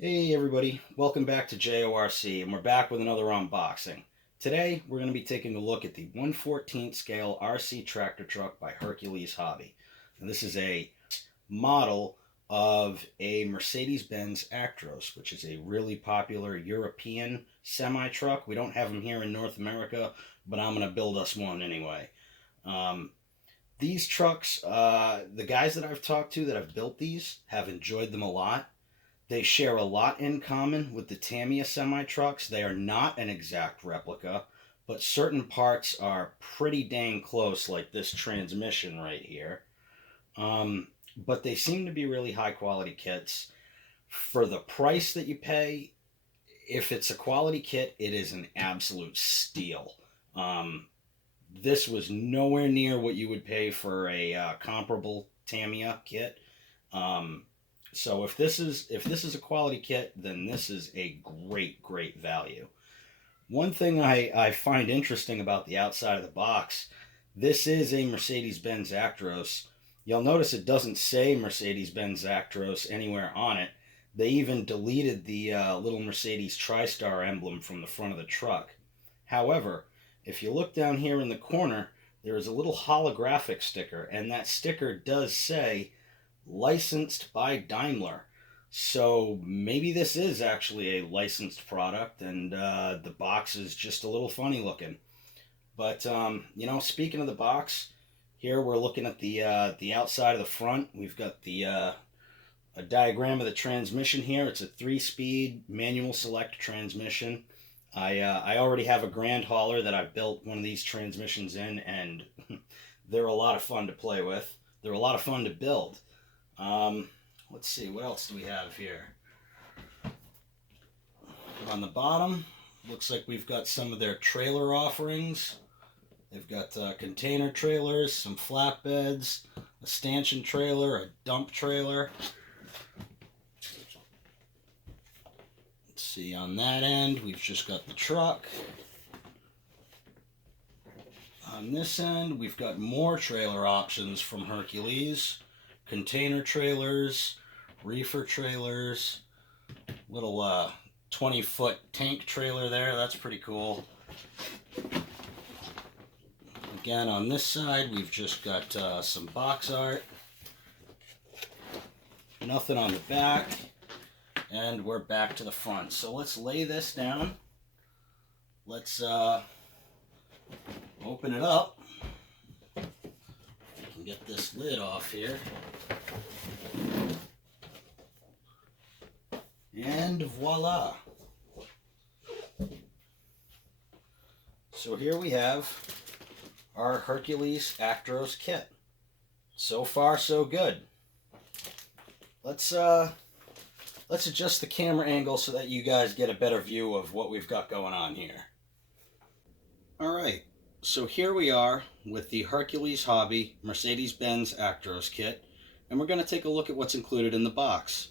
Hey everybody, welcome back to JORC, and we're back with another unboxing. Today we're going to be taking a look at the 1/14 scale RC tractor truck by Hercules Hobby. And this is a model of a Mercedes-Benz Actros, which is a really popular European semi-truck. We don't have them here in North America, but I'm going to build us one anyway. Um, these trucks, the guys that I've talked to that have built these have enjoyed them a lot. They share a lot in common with the Tamiya semi-trucks. They are not an exact replica, but certain parts are pretty dang close, like this transmission right here. But they seem to be really high quality kits. For the price that you pay, if it's a quality kit, it is an absolute steal. Um, this was nowhere near what you would pay for a comparable Tamiya kit. Um, so if this is a quality kit, then this is a great value. One thing I find interesting about the outside of the box, this is a Mercedes-Benz Actros. You'll notice it doesn't say Mercedes-Benz Actros anywhere on it. They even deleted the little Mercedes TriStar emblem from the front of the truck. However, if you look down here in the corner, there is a little holographic sticker, and that sticker does say licensed by Daimler. So maybe this is actually a licensed product, and the box is just a little funny looking. But speaking of the box, here we're looking at the outside of the front. We've got the a diagram of the transmission here. It's a 3-speed manual select transmission. I already have a grand hauler that I've built one of these transmissions in, and they're a lot of fun to play with. They're a lot of fun to build. Um, let's see, what else do we have here? On the bottom, looks like we've got some of their trailer offerings. They've got container trailers, some flatbeds, a stanchion trailer, a dump trailer. Let's see, on that end, we've just got the truck. On this end, we've got more trailer options from Hercules. Container trailers, reefer trailers, little 20-foot tank trailer there. That's pretty cool. Again, on this side, we've just got some box art. Nothing on the back. And we're back to the front. So let's lay this down. Let's open it up. Get this lid off here. And voila. So here we have our Hercules Actros kit. So far so good. Let's adjust the camera angle so that you guys get a better view of what we've got going on here. All right. So here we are with the Hercules Hobby Mercedes-Benz Actros kit, and we're going to take a look at what's included in the box.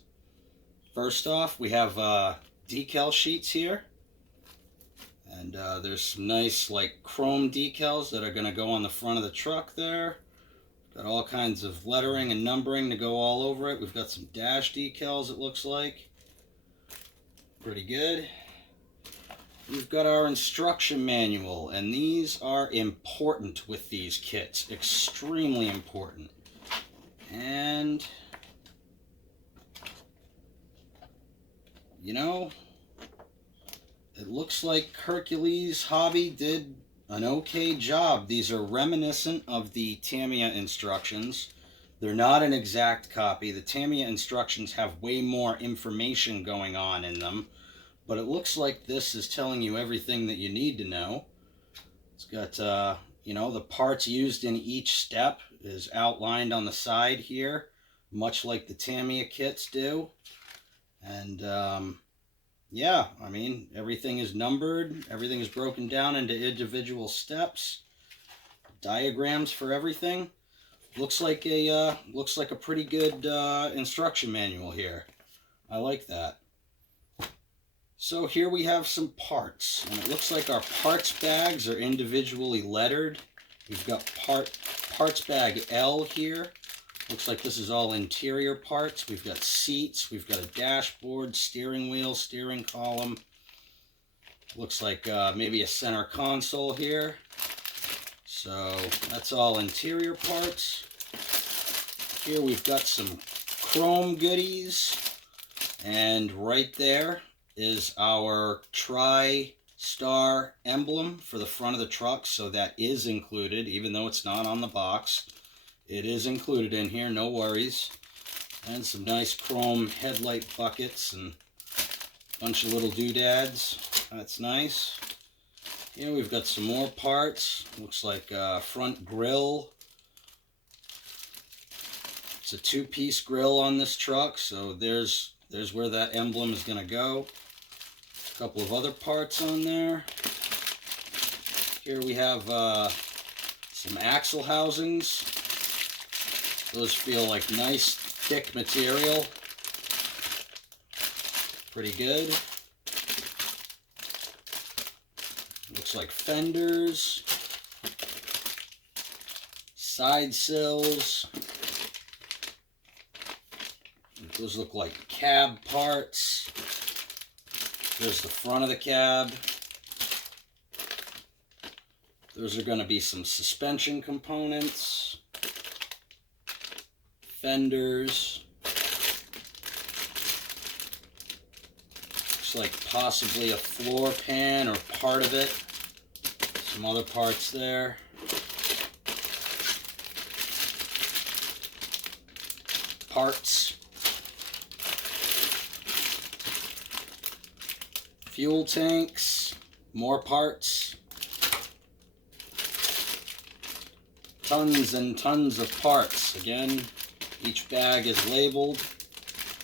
First off, we have decal sheets here, and there's some nice like chrome decals that are going to go on the front of the truck there. Got all kinds of lettering and numbering to go all over it. We've got some dash decals, it looks like. Pretty good. We've got our instruction manual, and these are important with these kits, extremely important. And, you know, it looks like Hercules Hobby did an okay job. These are reminiscent of the Tamiya instructions. They're not an exact copy. The Tamiya instructions have way more information going on in them. But it looks like this is telling you everything that you need to know. It's got, the parts used in each step is outlined on the side here, much like the Tamiya kits do. And, yeah, I mean, everything is numbered. Everything is broken down into individual steps. Diagrams for everything. Looks like a pretty good instruction manual here. I like that. So here we have some parts, and it looks like our parts bags are individually lettered. We've got parts bag L here, Looks like this is all interior parts. We've got seats, we've got a dashboard, steering wheel, steering column. Looks like maybe a center console here. So that's all interior parts. Here we've got some chrome goodies. And right there is our tri-star emblem for the front of the truck. So that is included, even though it's not on the box. It is included in here, no worries. And some nice chrome headlight buckets and a bunch of little doodads. That's nice. Here we've got some more parts. Looks like a front grille. It's a two-piece grille on this truck, so there's where that emblem is going to go. A couple of other parts on there. Here we have some axle housings. Those feel like nice, thick material. Pretty good. Looks like fenders, side sills. Those look like cab parts. There's the front of the cab. Those are going to be some suspension components, fenders. Looks like possibly a floor pan or part of it. Some other parts there. Parts. Fuel tanks. More parts. Tons and tons of parts. Again, each bag is labeled,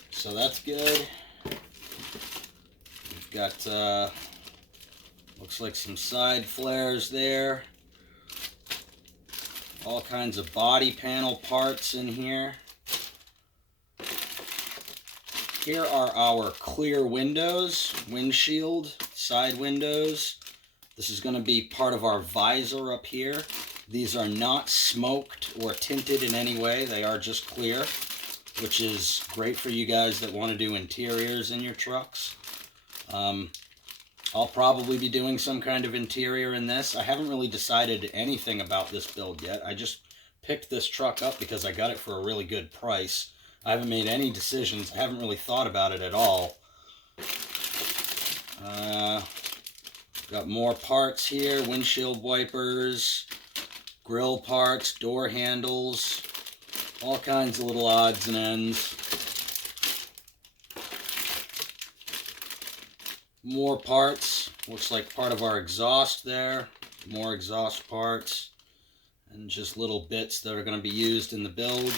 so that's good. We've got, looks like some side flares there. All kinds of body panel parts in here. Here are our clear windows, windshield, side windows. This is going to be part of our visor up here. These are not smoked or tinted in any way. They are just clear, which is great for you guys that want to do interiors in your trucks. I'll probably be doing some kind of interior in this. I haven't really decided anything about this build yet. I just picked this truck up because I got it for a really good price. I haven't made any decisions. I haven't really thought about it at all. Got more parts here. Windshield wipers, grill parts, door handles, all kinds of little odds and ends. More parts. Looks like part of our exhaust there. More exhaust parts. And just little bits that are going to be used in the build.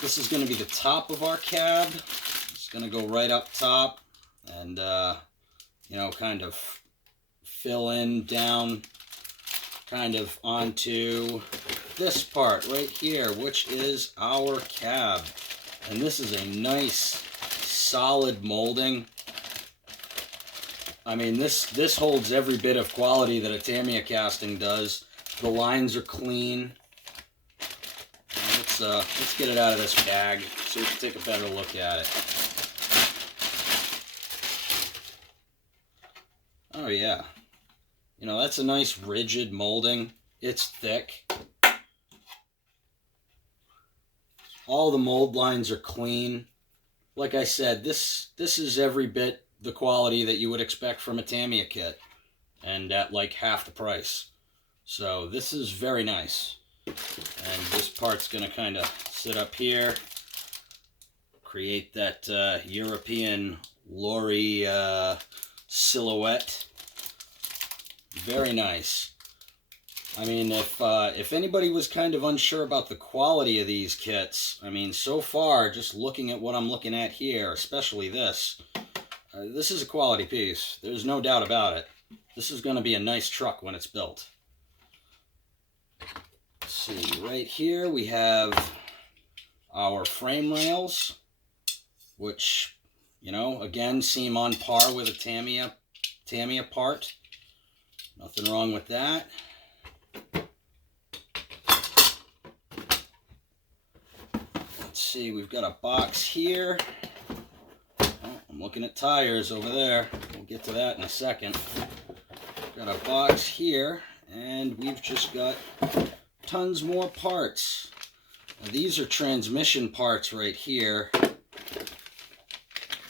This is going to be the top of our cab. It's going to go right up top and, you know, kind of fill in down kind of onto this part right here, which is our cab. And this is a nice, solid molding. I mean, this holds every bit of quality that a Tamiya casting does. The lines are clean. Let's get it out of this bag so we can take a better look at it. Oh yeah. You know, that's a nice rigid molding. It's thick. All the mold lines are clean. Like I said, this is every bit the quality that you would expect from a Tamiya kit, and at like half the price. So this is very nice. And this part's going to kind of sit up here, create that European lorry silhouette. Very nice. I mean, if anybody was kind of unsure about the quality of these kits, I mean, so far, just looking at what I'm looking at here, especially this is a quality piece. There's no doubt about it. This is going to be a nice truck when it's built. Let's see, right here we have our frame rails, which, you know, again, seem on par with a Tamiya part. Nothing wrong with that. let's see, we've got a box here. Oh, I'm looking at tires over there. We'll get to that in a second. Got a box here, and we've just got tons more parts. Now, these are transmission parts right here.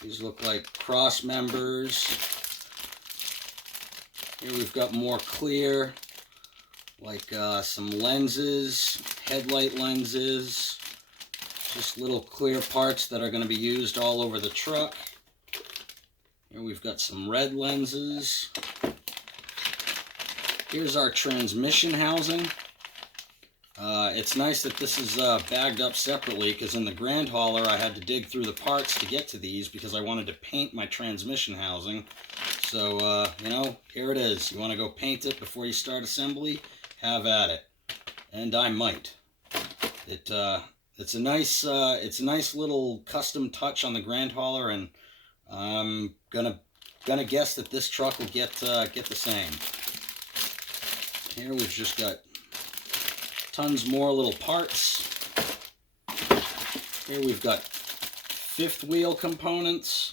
These look like cross members. Here we've got more clear, like some lenses, headlight lenses, just little clear parts that are going to be used all over the truck. Here we've got some red lenses. Here's our transmission housing. It's nice that this is bagged up separately, because in the Grand Hauler I had to dig through the parts to get to these because I wanted to paint my transmission housing. So, you know, here it is. You want to go paint it before you start assembly? Have at it. And I might. It's a nice little custom touch on the Grand Hauler, and I'm gonna guess that this truck will get the same. Here we've just got tons more little parts. Here we've got fifth wheel components.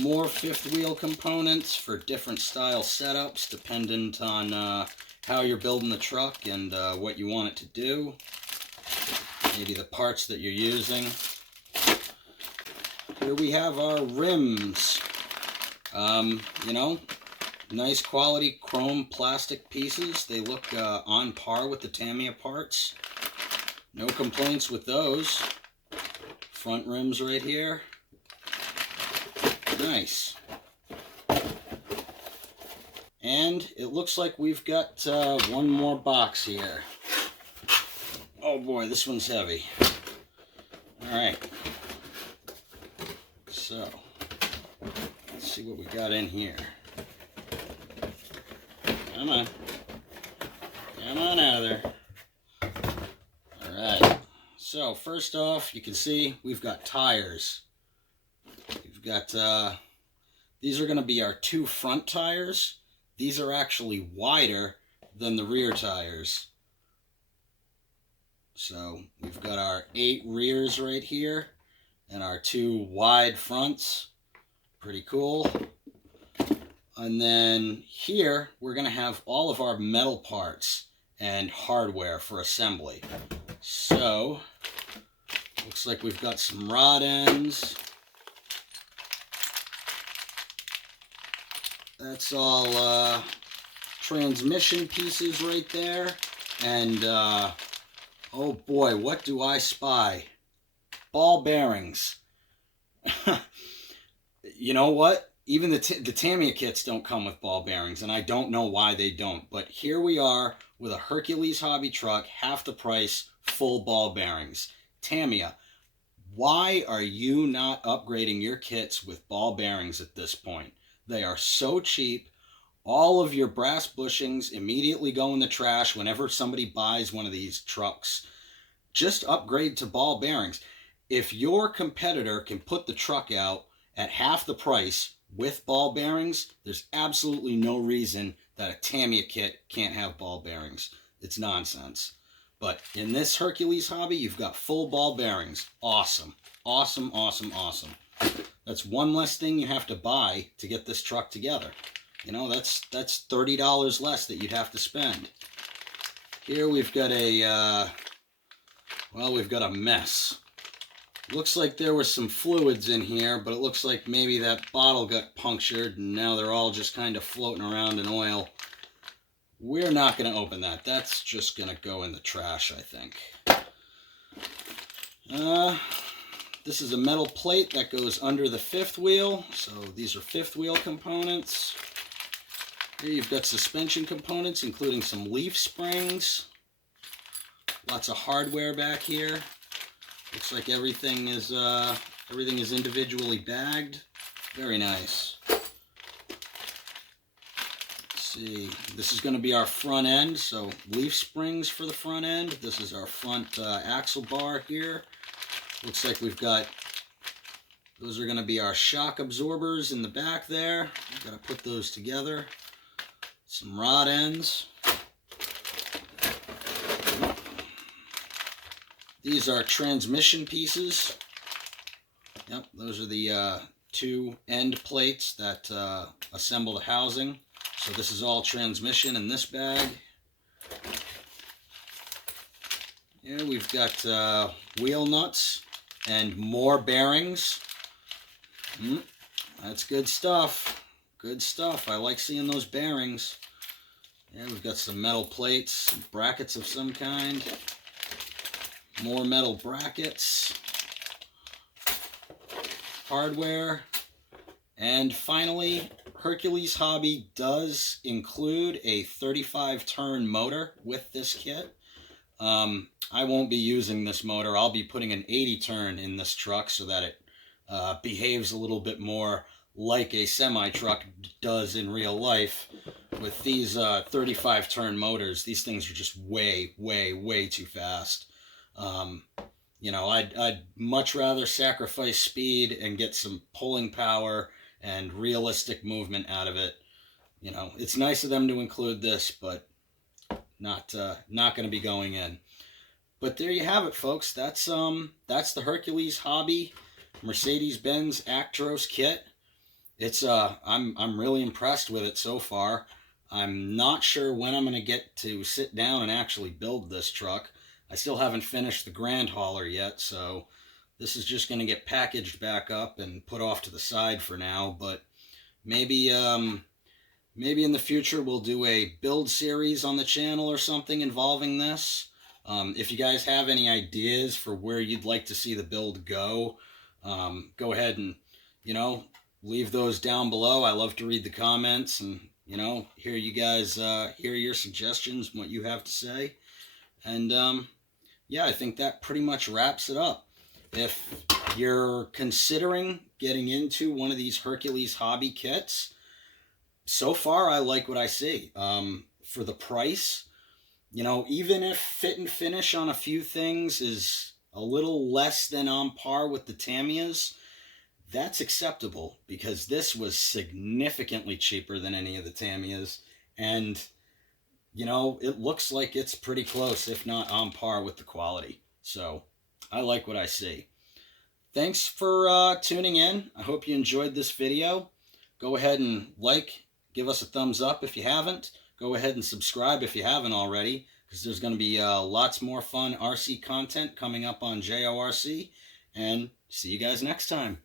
More fifth wheel components for different style setups, dependent on how you're building the truck and what you want it to do. Maybe the parts that you're using. Here we have our rims. You know, nice quality chrome plastic pieces. They look on par with the Tamiya parts. No complaints with those. Front rims right here. Nice. And it looks like we've got one more box here. Oh boy, this one's heavy. Alright. So, let's see what we got in here. Come on. Come on out of there. Alright. So, first off, you can see we've got tires. We've got, these are going to be our two front tires. These are actually wider than the rear tires. So, we've got our 8 rears right here, and our 2 wide fronts. Pretty cool. And then here, we're going to have all of our metal parts and hardware for assembly. So, looks like we've got some rod ends. That's all transmission pieces right there. And, oh boy, what do I spy? Ball bearings. You know what? Even the Tamiya kits don't come with ball bearings, and I don't know why they don't. But here we are with a Hercules Hobby truck, half the price, full ball bearings. Tamiya, why are you not upgrading your kits with ball bearings at this point? They are so cheap. All of your brass bushings immediately go in the trash whenever somebody buys one of these trucks. Just upgrade to ball bearings. If your competitor can put the truck out at half the price with ball bearings, there's absolutely no reason that a Tamiya kit can't have ball bearings. It's nonsense. But in this Hercules Hobby, you've got full ball bearings. Awesome. Awesome, awesome, awesome. That's one less thing you have to buy to get this truck together. You know, that's $30 less that you'd have to spend. Here we've got a, well, we've got a mess. Looks like there was some fluids in here, but it looks like maybe that bottle got punctured, and now they're all just kind of floating around in oil. We're not going to open that. That's just going to go in the trash, I think. This is a metal plate that goes under the fifth wheel. So these are fifth wheel components. Here you've got suspension components, including some leaf springs. Lots of hardware back here. Looks like everything is individually bagged. Very nice. Let's see. This is going to be our front end. So leaf springs for the front end. This is our front axle bar here. Looks like we've got, those are going to be our shock absorbers in the back there. We've got to put those together. Some rod ends. These are transmission pieces. Yep, those are the two end plates that assemble the housing. So this is all transmission in this bag. Yeah, we've got wheel nuts and more bearings. That's good stuff. Good stuff. I like seeing those bearings. Yeah, we've got some metal plates, brackets of some kind. More metal brackets. Hardware. And finally, Hercules Hobby does include a 35 turn motor with this kit. I won't be using this motor. I'll be putting an 80 turn in this truck so that it behaves a little bit more like a semi-truck does in real life. With these 35 turn motors, these things are just way too fast. You know, I'd much rather sacrifice speed and get some pulling power and realistic movement out of it. You know, it's nice of them to include this, but not going to be going in. But there you have it, folks. That's the Hercules Hobby Mercedes-Benz Actros kit. It's I'm really impressed with it so far. I'm not sure when I'm going to get to sit down and actually build this truck. I still haven't finished the grand hauler yet, so this is just going to get packaged back up and put off to the side for now. But maybe maybe in the future we'll do a build series on the channel or something involving this. If you guys have any ideas for where you'd like to see the build go, go ahead and, you know, leave those down below. I love to read the comments and, you know, hear you guys, hear your suggestions, what you have to say. And, yeah, I think that pretty much wraps it up. If you're considering getting into one of these Hercules Hobby kits, so far I like what I see. For the price, you know, even if fit and finish on a few things is a little less than on par with the Tamiyas, that's acceptable because this was significantly cheaper than any of the Tamiyas. And, you know, it looks like it's pretty close, if not on par with the quality. So I like what I see. Thanks for tuning in. I hope you enjoyed this video. Go ahead and give us a thumbs up if you haven't. Go ahead and subscribe if you haven't already, because there's going to be lots more fun RC content coming up on JORC. And see you guys next time.